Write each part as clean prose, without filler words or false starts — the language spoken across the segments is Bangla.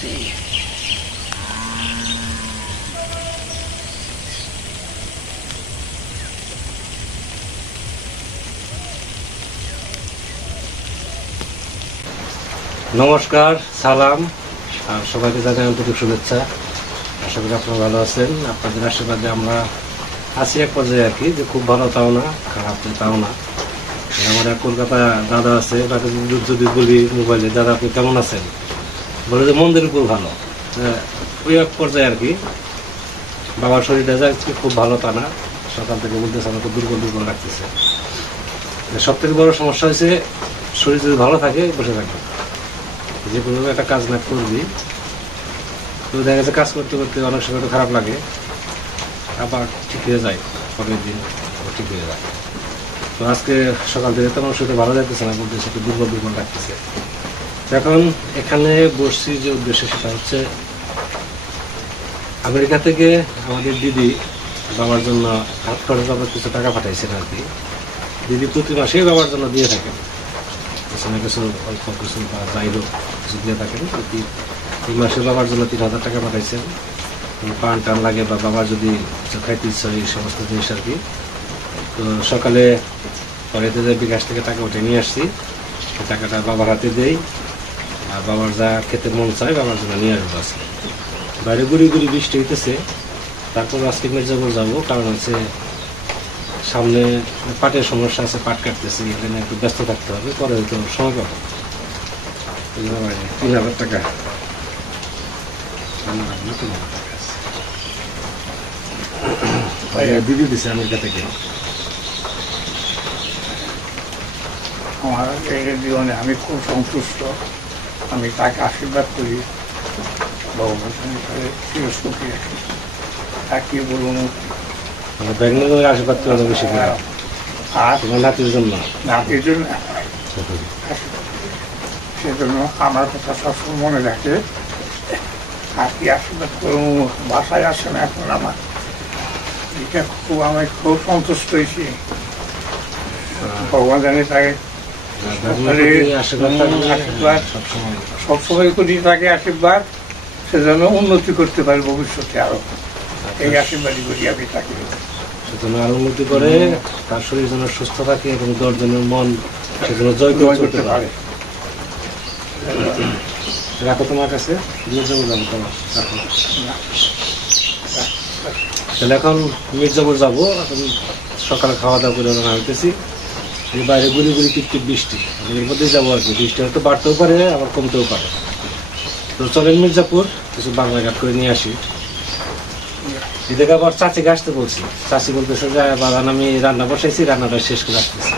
নমস্কার, সালাম আর সবাইকে জানাই আন্তরিক শুভেচ্ছা। আশা করি আপনারা ভালো আছেন। আপনাদের আশীর্বাদে আমরা আছি এক পর্যায়ে আর কি, যে খুব ভালো তাও না, খারাপ তাও না। আমার এক কলকাতা দাদা আছে, তাকে যদি বলি মোবাইলে, দাদা আপনি কেমন আছেন, বলে যে মন্দির উপর ভালো। ওই এক পর্যায়ে আর কি। বাবার শরীরটা যা খুব ভালো তা না, সকাল থেকে বলতেছে আমাকে দুর্বল দুর্বল লাগতেছে। সব থেকে বড় সমস্যা হয়েছে, শরীর যদি ভালো থাকে বসে থাকবে, যে কোনো একটা কাজ না করবি, তো দেখা গেছে কাজ করতে করতে অনেক সময় একটু খারাপ লাগে, আবার ঠিক হয়ে যায়, পরের দিন ঠিক হয়ে যায়। তো আজকে সকাল থেকে তেমন শরীর ভালো যাইতেছে না, বলতে সেটা দুর্বল দুর্বল লাগতেছে। এখন এখানে বসছি যে উদ্দেশ্য, সেটা হচ্ছে আমেরিকা থেকে আমাদের দিদি বাবার জন্য হাত খরচ বাবার কিছু টাকা পাঠাইছেন আর কি। দিদি প্রতি মাসেই বাবার জন্য দিয়ে থাকেন, কিছু অল্প কিছু বা যাইরও কিছু দিয়ে থাকেন। এই মাসে বাবার জন্য 3000 টাকা পাঠাইছেন। পান টান লাগে বা বাবার যদি কিছু খাইতে ইচ্ছা হয়, এই সমস্ত জিনিস আর কি। তো সকালে পরেতে যে বিকাশ থেকে টাকা উঠে নিয়ে আসছি, টাকাটা বাবার হাতে দেই, আর বাবার যা খেতে মন চায় বাবার জন্য নিয়ে আসবো। আজকে বাইরে গুড়ি গুড়ি বৃষ্টি হইতেছে, তারপর আজকে মির্জাপুর যাবো, কারণ হচ্ছে সামনে পাটের সমস্যা আছে, পাট কাটতেছি, এখানে একটু ব্যস্ত থাকতে হবে, পরে হয়তো সময় পাবো। 3000 টাকা দিদি দিছে আমেরিকা থেকে। আমার এই জীবনে আমি খুব সন্তুষ্ট। আমি তাকে আশীর্বাদ করি, ভগবানের চিরস্তুতি রাখি। তাকে বলুন ব্যাঙ্গালোরের আশীর্বাদ করে বেশি করে, আর তোমার নাতির জন্য, নাতির জন্য সেজন্য আমার কথা সবসময় মনে রাখে। আর কি আশীর্বাদ করুন, বাসায় আসে না এখন আমার, এটা খুব আমি খুব সন্তুষ্ট হয়েছি। ভগবান জানে তাকে আশীর্বাদ সবসময় করি, তাকে আশীর্বাদ সেজন্য উন্নতি করতে পারে ভবিষ্যতে আরো। এই আশীর্বাদই করি আমি তাকে, সেজন্য আরো উন্নতি করে, তার শরীর যেন সুস্থ থাকে এবং দশজনের মন সেজন্য জয় করতে পারে। রাখো তোমার কাছে, মির্জাপুর যাবো তোমার রাখো। তাহলে এখন মির্জাপুর যাবো, এখন সকালে খাওয়া দাওয়া করে রওনা হইতেছি। এই বাইরে গুলি গুলি টিপটিপ বৃষ্টি, এর মধ্যেই যাবো আর কি। বৃষ্টি হয়তো বাড়তেও পারে, আবার কমতেও পারে। তো চলেন মির্জাপুর, কিছু বাংলা ঘাট করে নিয়ে আসি। এদিকে আবার চাচিকে আসতে বলছি, চাচি বলতেছে যে বাগান আমি রান্না বসাইছি, রান্নাটা শেষ করে আসতেছি।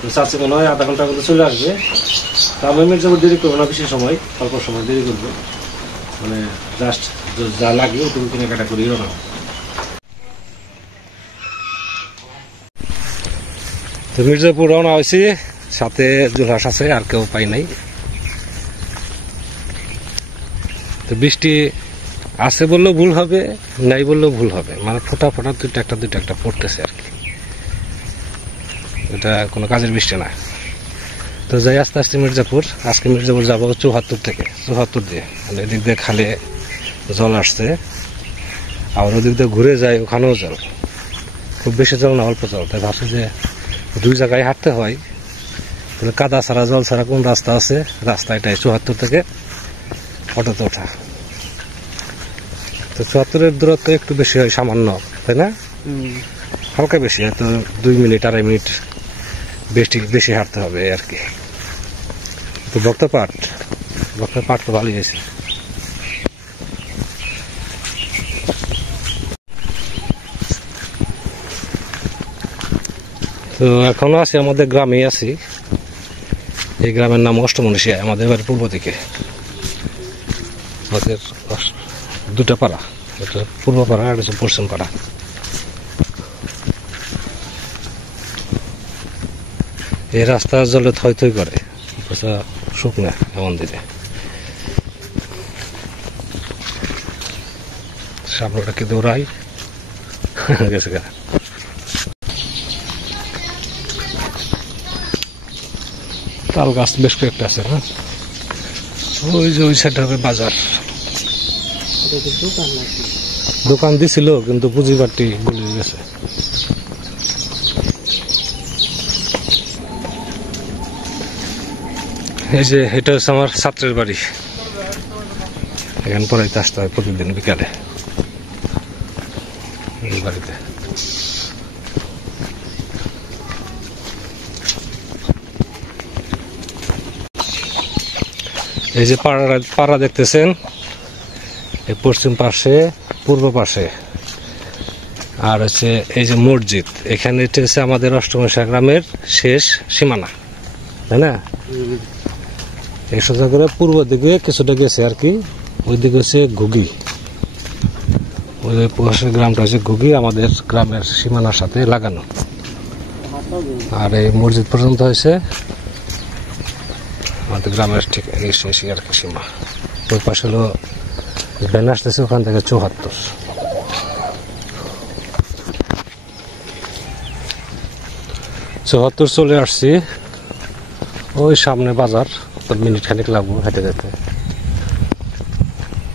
তো চাচি মনে হয় আধা ঘন্টার মধ্যে চলে আসবে। তো আমি মির্জাপুর দেরি করবো না, বেশি সময়, অল্প সময় দেরি করবো, মানে জাস্ট যা লাগে ওটুকু কেনাকাটা করিও না। তো মির্জাপুর রওনা হয়েছি, সাথে জুলহাস আছে, আর কেউ পাই নাই। তো বৃষ্টি আছে বললেও ভুল হবে, নাই বললেও ভুল হবে, মানে ফোটা ফোটা দুইটা একটা পড়তেছে আর কি। এটা কোনো কাজের বৃষ্টি না। তো যাই আস্তে আস্তে মির্জাপুর। আজকে মির্জাপুর যাবো 74 থেকে, 74 দিয়ে, মানে এদিক দিয়ে খালে জল আসছে, আবার ওদিক দিয়ে ঘুরে যায়, ওখানেও জল, খুব বেশি জল না, অল্প জল। তাই ভাবছি যে দুই জায়গায় হাঁটতে হয়, তাহলে কাদা ছাড়া জল ছাড়া কোন রাস্তা আছে, রাস্তা এটাই 74 থেকে অটোতে ওঠা। তো 74-এর দূরত্ব একটু বেশি হয় সামান্য, তাই না? হালকা বেশি, হয়তো 2 মিনিট 2.5 মিনিট বেশি হাঁটতে হবে আর কি। তো ভক্তপাঠ তো ভালোই হয়েছে। তো এখনো আছি, আমাদের গ্রামেই আছি। এই গ্রামের নাম অষ্টমনীশিয়া, আমাদের বাড়ির পূর্ব দিকে। আমাদের দুটা পাড়া, একটা পূর্ব পাড়া আর একটা পশ্চিম পাড়া। এই রাস্তা জলে থই থই করে, শুকনা এমন দিনে। সামনেটাকে দৌড়াই গেছে গা। তাল গাছ বেশ কয়েকটা আছে না, ওই যে ওই সাইডে হবে বাজার। দোকান দিছিল কিন্তু পুঁজিবাটি গলিয়ে গেছে। এই যে এটা হচ্ছে আমার ছাত্রের বাড়ি, এখানে পড়াইতে আসতে হয় প্রতিদিন বিকালে এই বাড়িতে। এই যে পাড়া দেখতেছেন, এই পশ্চিম পাশে পূর্ব পাশে, আর হচ্ছে এই যে মসজিদ, এখানে এটা হচ্ছে আমাদের অষ্টমশা গ্রামের শেষ সীমানা, তাই না? এই সোজা করে পূর্ব দিকে কিছুটা গেছে আর কি, ওই দিকে হচ্ছে ঘুগি, ওই পাশের গ্রামটা হচ্ছে ঘুগি, আমাদের গ্রামের সীমানার সাথে লাগানো। আর এই মসজিদ পর্যন্ত হয়েছে আমাদের গ্রামের ঠিক এই শেষ আর কি সীমা। ওই পাশে হলো ভ্যান আসতেছে, ওখান থেকে 74 চলে আসছি। ওই সামনে বাজার, মিনিট খানিক লাগবো হেঁটে যেতে।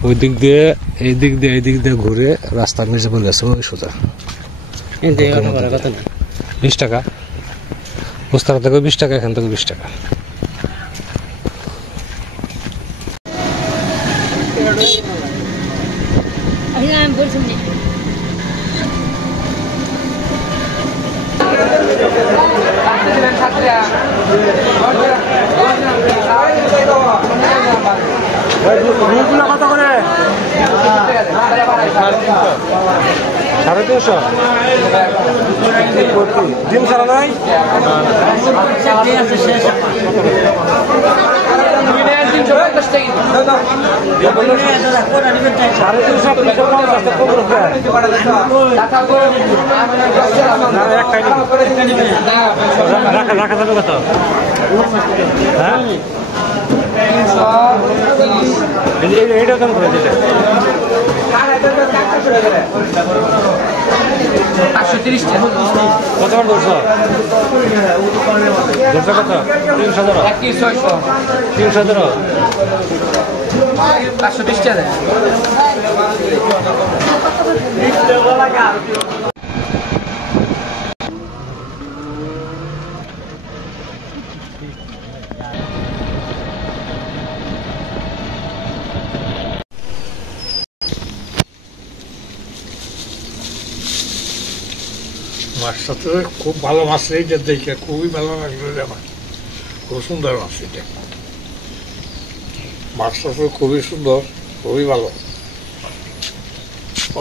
ওই দিক দিয়ে এই দিক দিয়ে এই দিক দিয়ে ঘুরে রাস্তার নিচে বলে গেছে ওই সোজা। 20 টাকা উস্তারা থেকে 20 টাকা, এখান থেকে 20 টাকা। কত করে? 350। ডিম ছাড়া নাই? রাখা যাবে কত? হ্যাঁ এইটা কেমন করে দিলে? 530 টাকা। কত বার ধরছো? ধরছো কত? 317। 317। 530 টাকা। মাছটা তো খুব ভালো মাছ, এইটা দেখে খুবই ভালো লাগলো আমার, খুব সুন্দর মাছ এটা। মাছটা তো খুবই সুন্দর, খুবই ভালো,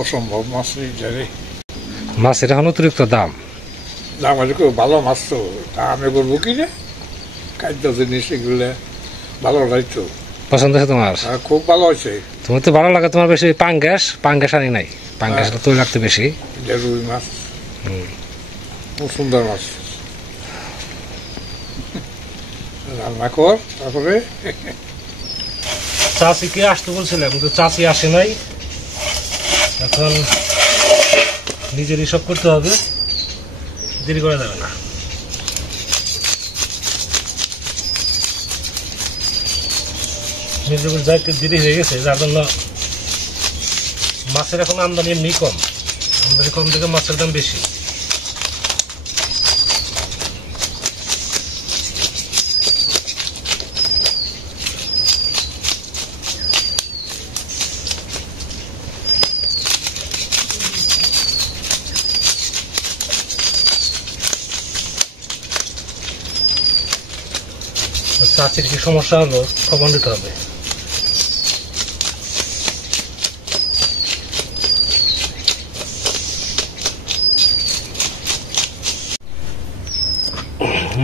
অসম্ভব মাছ এইটা রে। মাছের এখন অতিরিক্ত দাম। দাম আছে, খুব ভালো মাছ তো, তা আমি করবো কি রে, খাদ্য জিনিস এগুলো ভালো লাগতো। পছন্দ আছে তোমার? খুব ভালো হয়েছে। তোমার তো ভালো লাগে, তোমার বেশি পাঙ্গাস আনি নাই, পাঙ্গাস তৈরি লাগতে বেশি। রুই মাছ খুব সুন্দর মাছ, রান্না কর। তারপরে চাষিকে আসতে বলছিলাম কিন্তু চাষি আসে নাই, এখন নিজেরই সব করতে হবে, দেরি করা যাবে না। মির্জাপুর যাইতে দেরি হয়ে গেছে, যার জন্য মাছের এখন আমদানি এমনি কম, আমদানি কম থেকে মাছের দাম বেশি। চাষির কি সমস্যা হলো খবর নিতে হবে।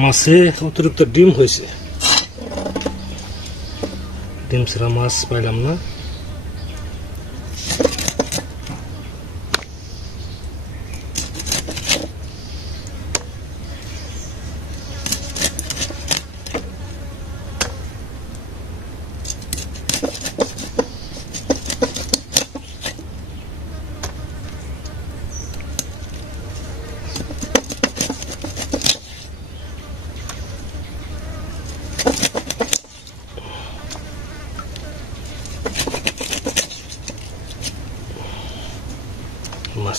মাছে অতিরিক্ত ডিম হয়েছে, ডিম ছাড়া মাছ পাইলাম না।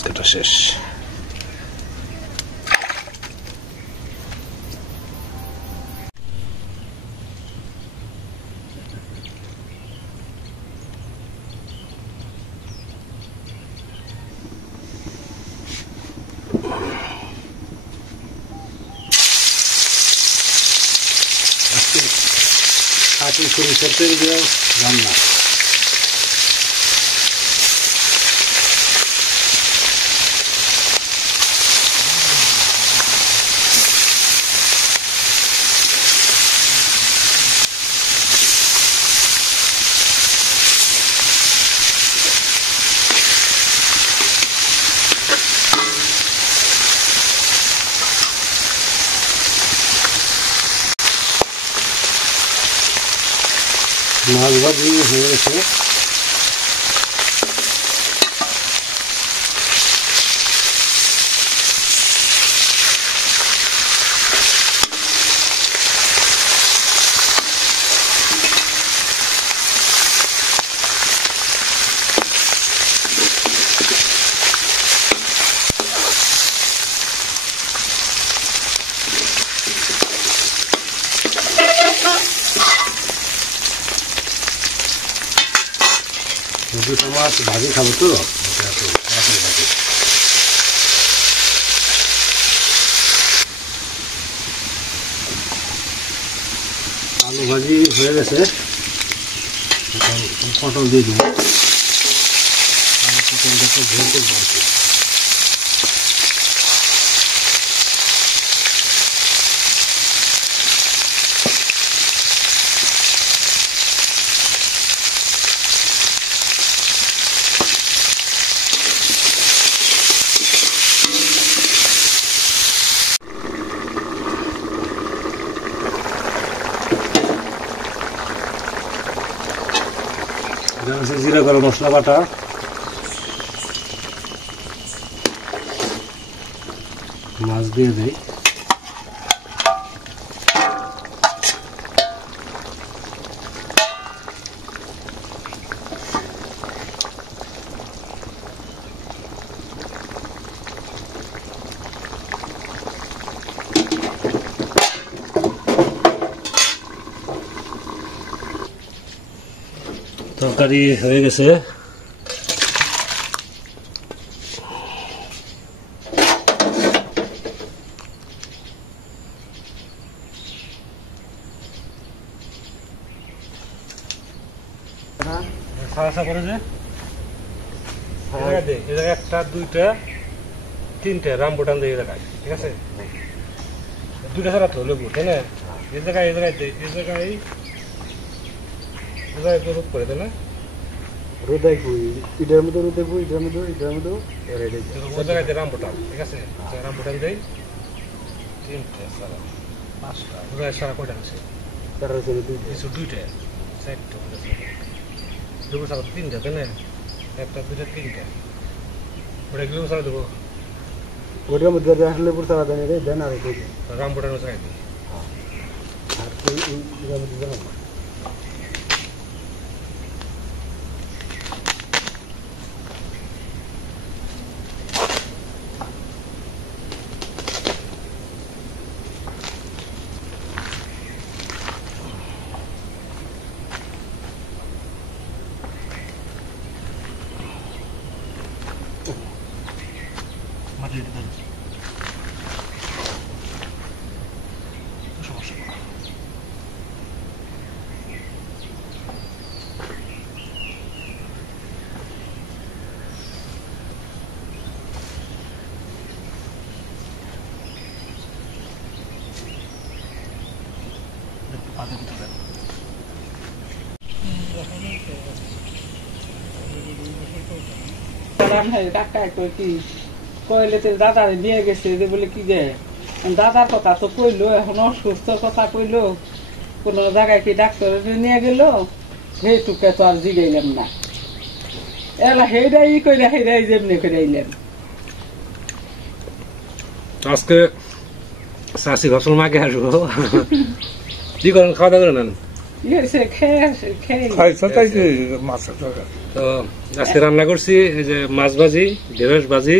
আজকেটা শেষ। খাঁটি সরিষার তেল দিয়ে রান্না। মাছ ভাজি হয়ে গেছে। দুটো মাছ ভাজি খাবো তো, আলু ভাজি হয়ে গেছে। পটল দিয়ে দেবো, পটলটাকে ভেজে ভরছি। জিরা গরম মশলা বাটা, মাছ দিয়ে দেই। তরকারি হয়ে গেছে। একটা দুইটা তিনটে রামবুটান দিয়ে জায়গায়, ঠিক আছে? দুইটা ছাড়া তো লেবু, তাই না? এই জায়গায় এই জায়গায় এই জায়গায় রোদ করে দেয় না, রোদাই বই ইটার মধ্যে রোদে বই ইটার মধ্যে ওই জায়গায় রামবুটান, ঠিক আছে? রামবুটান দেই তিনটে সারা পাঁচটা, রোদায় সারা কয়টা আছে? দুইটা চারটা লেবু সারা তিনটা, তাই না? একটা দুইটা তিনটা, ওটা লেবু সারা দেবো। ওটার মধ্যে লেবুর সারা দেন দেন আর রামবুটান জায়গায় দিই আর জানাবো। দাদারে নিয়ে গেছে যে বলে কি যে দাদার কথা তো কইলো, এখন অসুস্থ কথা কইলো, কোন জায়গায় কি ডাক্তার নিয়ে গেল সেইটুকে তো আর জিগাইলাম না। এলা হেইরাই কইরা হেইরাই যেমনি করে আইলেন। আজকে শাশি ঘসল মাকে আসবো কি করেন, খাওয়া দাওয়া করে নেন? খাইছো তাই যে মাছের তরকারি। তো আজকে রান্না করছি এই যে মাছ ভাজি, ঢেঁড়স ভাজি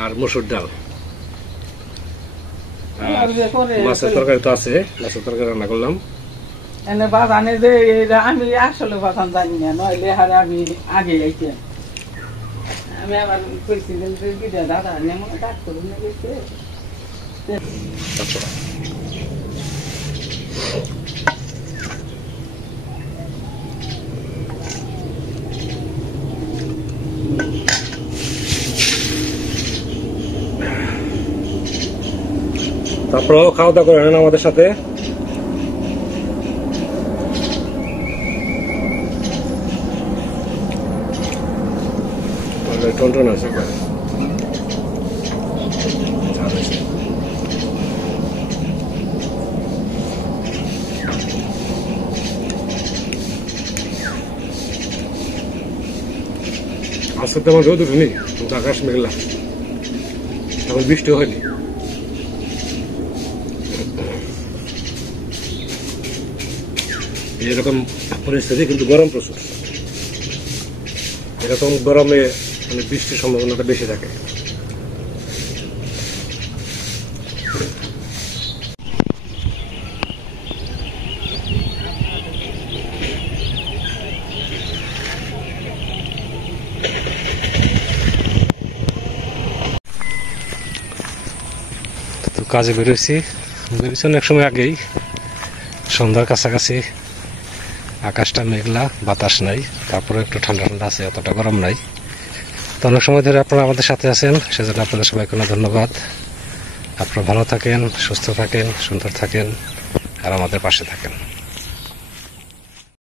আর মসুর ডাল। আর মাছের তরকারি তো আছে, মাছের তরকারি রান্না করলাম। এনে বাজানে যে আমি আসলে বাজান জানি না, নইলে হারে আমি আগে যাইতাম। আমি আবার কইছিলাম যে বিদা দাদা নেমন কাজ করুন না গেছে। আচ্ছা, তারপরেও খাওয়া দাওয়া করেন আমাদের সাথে। টনটন আছে আজকে তেমন রোদ উঠেনি, কিন্তু আকাশ মেঘলা, এখন বৃষ্টি হয়নি। এরকম পরিস্থিতি, কিন্তু গরম প্রচুর। এরকম গরমে মানে বৃষ্টির সম্ভাবনাটা বেশি থাকে। তো কাজে বেরোছি অনেক সময় আগেই, সন্ধ্যার কাছাকাছি। আকাশটা মেঘলা, বাতাস নাই, তারপরে একটু ঠান্ডা ঠান্ডা আছে, অতটা গরম নাই। তো অনেক সময় ধরে আপনারা আমাদের সাথে আছেন, সেজন্য আপনাদের সবাইকে অনেক ধন্যবাদ। আপনারা ভালো থাকেন, সুস্থ থাকেন, সুন্দর থাকেন, আর আমাদের পাশে থাকেন।